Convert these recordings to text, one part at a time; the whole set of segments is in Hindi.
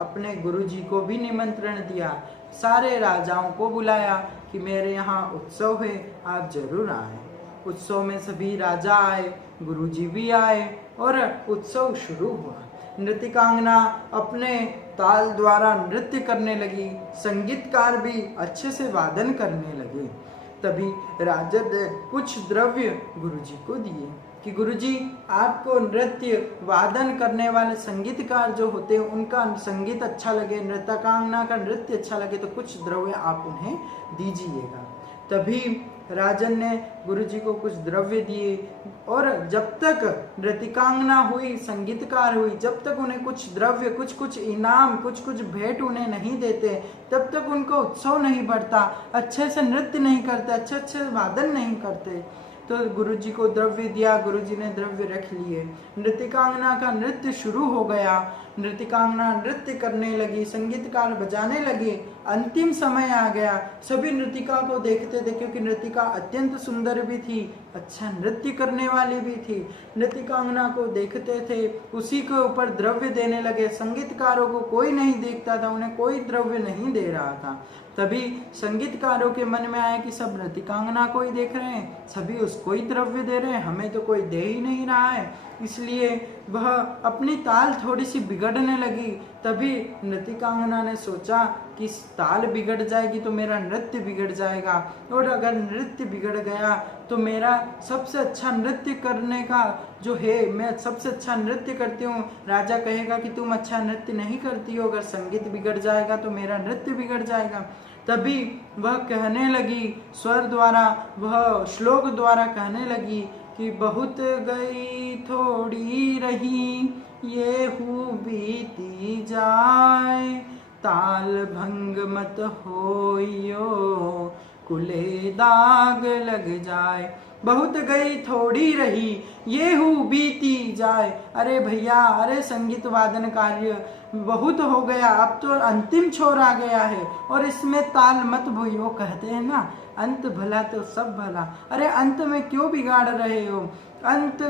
अपने गुरुजी को भी निमंत्रण दिया, सारे राजाओं को बुलाया कि मेरे यहाँ उत्सव है, आप जरूर आए। उत्सव में सभी राजा आए, गुरुजी भी आए और उत्सव शुरू हुआ। नृत्यकांगना अपने ताल द्वारा नृत्य करने लगी, संगीतकार भी अच्छे से वादन करने लगे। तभी राजद ने कुछ द्रव्य गुरुजी को दिए कि गुरुजी, आपको नृत्य वादन करने वाले संगीतकार जो होते हैं उनका संगीत अच्छा लगे, नृत्यकांगना का नृत्य अच्छा लगे तो कुछ द्रव्य आप उन्हें दीजिएगा। तभी राजन ने गुरुजी को कुछ द्रव्य दिए और जब तक नृत्यकांगना हुई, संगीतकार हुई, जब तक उन्हें कुछ द्रव्य, कुछ इनाम, कुछ भेंट उन्हें नहीं देते, तब तक उनको उत्सव नहीं बढ़ता, अच्छे से नृत्य नहीं करते, अच्छे वादन नहीं करते। तो गुरुजी को द्रव्य दिया, गुरुजी ने द्रव्य रख लिए। नृत्यकांगना का नृत्य शुरू हो गया। नृत्यकांगना नृत्य करने लगी, संगीतकार बजाने लगे। अंतिम समय आ गया, सभी नृतिका को देखते थे क्योंकि नृतिका अत्यंत सुंदर भी थी, अच्छा नृत्य करने वाली भी थी। नृत्यकांगना को देखते थे, उसी के ऊपर द्रव्य देने लगे। संगीतकारों को कोई नहीं देखता था, उन्हें कोई द्रव्य नहीं दे रहा था। तभी संगीतकारों के मन में आया कि सब नृत्यकांगना को ही देख रहे हैं, सभी उसको ही द्रव्य दे रहे हैं, हमें तो कोई दे ही नहीं रहा है। इसलिए वह अपनी ताल थोड़ी सी बिगड़ने लगी। तभी नृत्यकांगना ने सोचा कि ताल बिगड़ जाएगी तो मेरा नृत्य बिगड़ जाएगा, और अगर नृत्य बिगड़ गया तो मेरा सबसे अच्छा नृत्य करने का जो है, मैं सबसे अच्छा नृत्य करती हूँ, राजा कहेगा कि तुम अच्छा नृत्य नहीं करती हो। अगर संगीत बिगड़ जाएगा तो मेरा नृत्य बिगड़ जाएगा। तभी वह कहने लगी, स्वर द्वारा, वह श्लोक द्वारा कहने लगी कि बहुत गई थोड़ी रही, ये हूँ बीती जाए, ताल भंग मत होइयो, कुले दाग लग जाए। बहुत गई थोड़ी रही, ये हूँ बीती जाए। अरे भैया, अरे संगीत वादन कार्य बहुत हो गया, अब तो अंतिम छोर आ गया है और इसमें ताल मत भूलियो। कहते हैं ना, अंत भला तो सब भला। अरे अंत में क्यों बिगाड़ रहे हो? अंत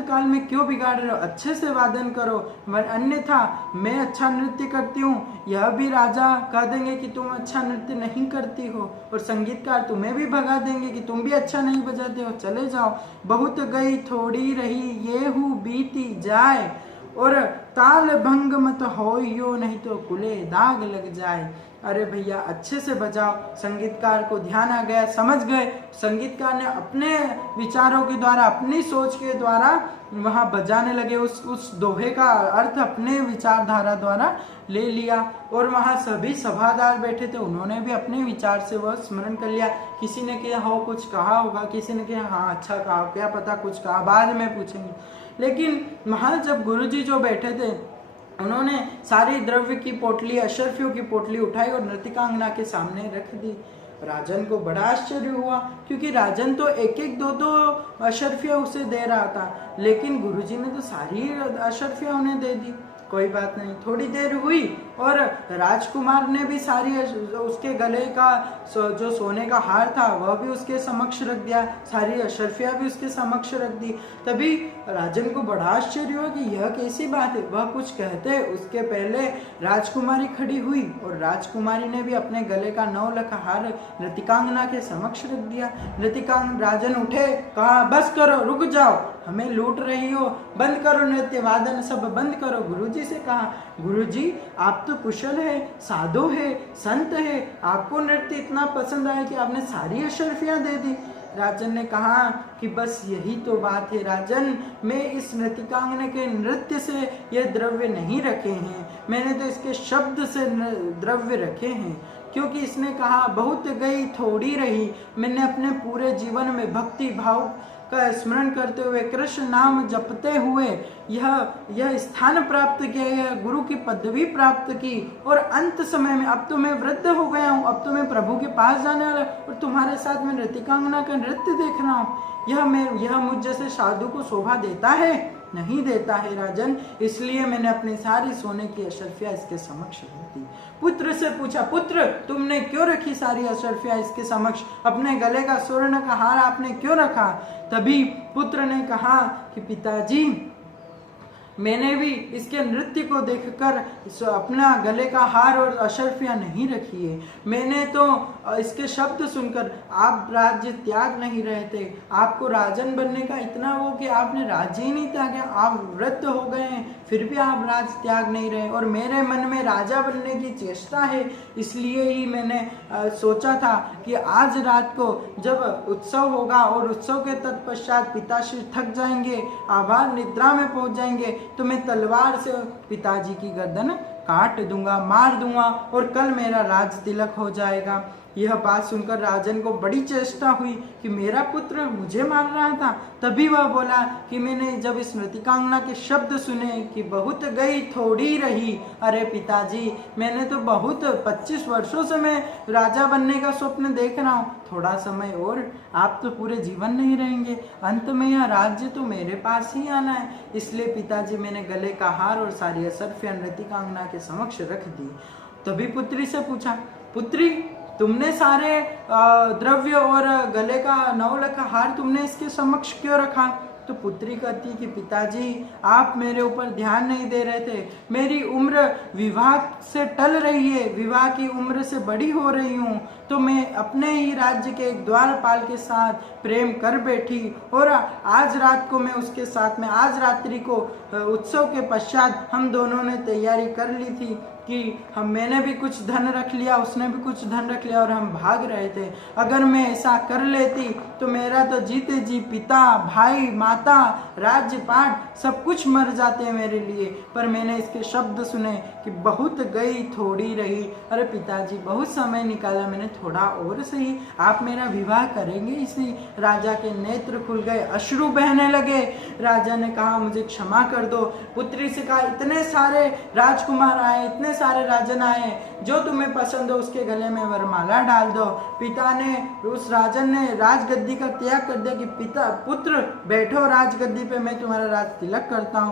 काल में क्यों बिगाड़ रहे हो? अच्छे से वादन करो, अन्यथा मैं अच्छा नृत्य करती हूँ, यह भी राजा कह देंगे कि तुम अच्छा नृत्य नहीं करती हो, और संगीतकार तुम्हें भी भगा देंगे कि तुम भी अच्छा नहीं बजाते हो, चले जाओ। बहुत गई थोड़ी रही, ये हूँ बीती जाए, और ताल भंग मत होइयो, नहीं तो कुले दाग लग जाए। अरे भैया, अच्छे से बजाओ। संगीतकार को ध्यान आ गया, समझ गए। संगीतकार ने अपने विचारों के द्वारा, अपनी सोच के द्वारा वहां बजाने लगे, उस दोहे का अर्थ अपने विचारधारा द्वारा ले लिया। और वहां सभी सभादार बैठे थे, उन्होंने भी अपने विचार से वह स्मरण कर लिया। किसी ने कहा हो कुछ कहा होगा, किसी ने कहा हाँ अच्छा कहा, क्या पता कुछ कहा, बाद में पूछेंगे। लेकिन वहां जब गुरुजी जो बैठे थे, उन्होंने सारी द्रव्य की पोटली, अशर्फियों की पोटली उठाई और नृत्यकांगना के सामने रख दी। राजन को बड़ा आश्चर्य हुआ क्योंकि राजन तो एक एक दो अशर्फियां उसे दे रहा था, लेकिन गुरुजी ने तो सारी अशर्फियां उन्हें दे दी। कोई बात नहीं, थोड़ी देर हुई और राजकुमार ने भी सारी, उसके गले का जो सोने का हार था वह भी उसके समक्ष रख दिया, सारी अशर्फियां भी उसके समक्ष रख दी। तभी राजन को बड़ा आश्चर्य हुआ कि यह कैसी बात है। वह कुछ कहते उसके पहले राजकुमारी खड़ी हुई और राजकुमारी ने भी अपने गले का 9 लाख हार नृत्यकांगना के समक्ष रख दिया। राजन उठे, कहा बस करो, रुक जाओ, हमें लूट रही हो, बंद करो नृत्य वादन, सब बंद करो। गुरुजी से कहा, गुरुजी आप तो कुशल है, साधु है, संत है, आपको नृत्य इतना पसंद आया कि आपने सारी अशर्फियां दे दी। राजन ने कहा कि बस यही तो बात है राजन, मैं इस नृत्यकांगना के नृत्य से ये द्रव्य नहीं रखे हैं, मैंने तो इसके शब्द से द्रव्य रखे हैं। क्योंकि इसने कहा बहुत गई थोड़ी रही, मैंने अपने पूरे जीवन में भक्ति भाव का स्मरण करते हुए, कृष्ण नाम जपते हुए यह स्थान प्राप्त किया, यह गुरु की पदवी प्राप्त की, और अंत समय में अब तो मैं वृद्ध हो गया हूँ, अब तो मैं प्रभु के पास जाने वाला और तुम्हारे साथ में नृत्यकांगना का नृत्य देख रहा हूँ। यह मुझ जैसे साधु को शोभा देता है? नहीं देता है राजन, इसलिए मैंने अपनी सारी सोने की अशर्फियां इसके समक्ष रख दी। पुत्र से पूछा, पुत्र तुमने क्यों रखी सारी अशर्फियां इसके समक्ष, अपने गले का स्वर्ण का हार आपने क्यों रखा? तभी पुत्र ने कहा कि पिताजी, मैंने भी इसके नृत्य को देखकर अपना गले का हार और अशर्फियाँ नहीं रखी है। मैंने तो इसके शब्द सुनकर आप राज्य त्याग नहीं रहे थे। आपको राजन बनने का इतना वो कि आपने राज्य ही नहीं त्यागा, आप वृद्ध हो गए हैं फिर भी आप राज त्याग नहीं रहे। और मेरे मन में राजा बनने की चेष्टा है, इसलिए ही मैंने सोचा था कि आज रात को जब उत्सव होगा और उत्सव के तत्पश्चात पिताश्री थक जाएंगे, आभार निद्रा में पहुंच जाएंगे, तो मैं तलवार से पिताजी की गर्दन काट दूंगा, मार दूंगा और कल मेरा राज तिलक हो जाएगा। यह बात सुनकर राजन को बड़ी चेष्टा हुई कि मेरा पुत्र मुझे मार रहा था। तभी वह बोला कि मैंने जब इस नृतिकांगना के शब्द सुने कि बहुत गई थोड़ी रही, अरे पिताजी मैंने तो बहुत 25 वर्षों से मैं राजा बनने का स्वप्न देख रहा हूँ, थोड़ा समय और, आप तो पूरे जीवन नहीं रहेंगे, अंत में यह राज्य तो मेरे पास ही आना है। इसलिए पिताजी मैंने गले का हार और सारी असरफियाँ नृतिकांगना के समक्ष रख दी। तभी पुत्री से पूछा, पुत्री तुमने सारे द्रव्य और गले का 9 लाख का हार तुमने इसके समक्ष क्यों रखा? तो पुत्री कहती कि पिताजी आप मेरे ऊपर ध्यान नहीं दे रहे थे, मेरी उम्र विवाह से टल रही है, विवाह की उम्र से बड़ी हो रही हूँ, तो मैं अपने ही राज्य के एक द्वारपाल के साथ प्रेम कर बैठी और आज रात को मैं उसके साथ में, आज रात्रि को उत्सव के पश्चात हम दोनों ने तैयारी कर ली थी कि मैंने भी कुछ धन रख लिया, उसने भी कुछ धन रख लिया और हम भाग रहे थे। अगर मैं ऐसा कर लेती तो मेरा तो जीते जी पिता, भाई, माता, राज्य पाट सब कुछ मर जाते मेरे लिए। पर मैंने इसके शब्द सुने कि बहुत गई थोड़ी रही। अरे पिताजी बहुत समय निकाला मैंने, थोड़ा और सही, आप मेरा विवाह करेंगे इसी। राजा के नेत्र खुल गए, अश्रु बहने लगे। राजा ने कहा मुझे क्षमा कर दो। पुत्री से कहा इतने सारे राजकुमार आए, इतने सारे राजन आए, जो तुम्हें पसंद हो उसके गले में वरमाला डाल दो। पिता ने, उस राजन ने राजगद्दी का त्याग कर दिया कि पिता पुत्र बैठो राजगद्दी पे, मैं तुम्हारा राज तिलक करता हूँ।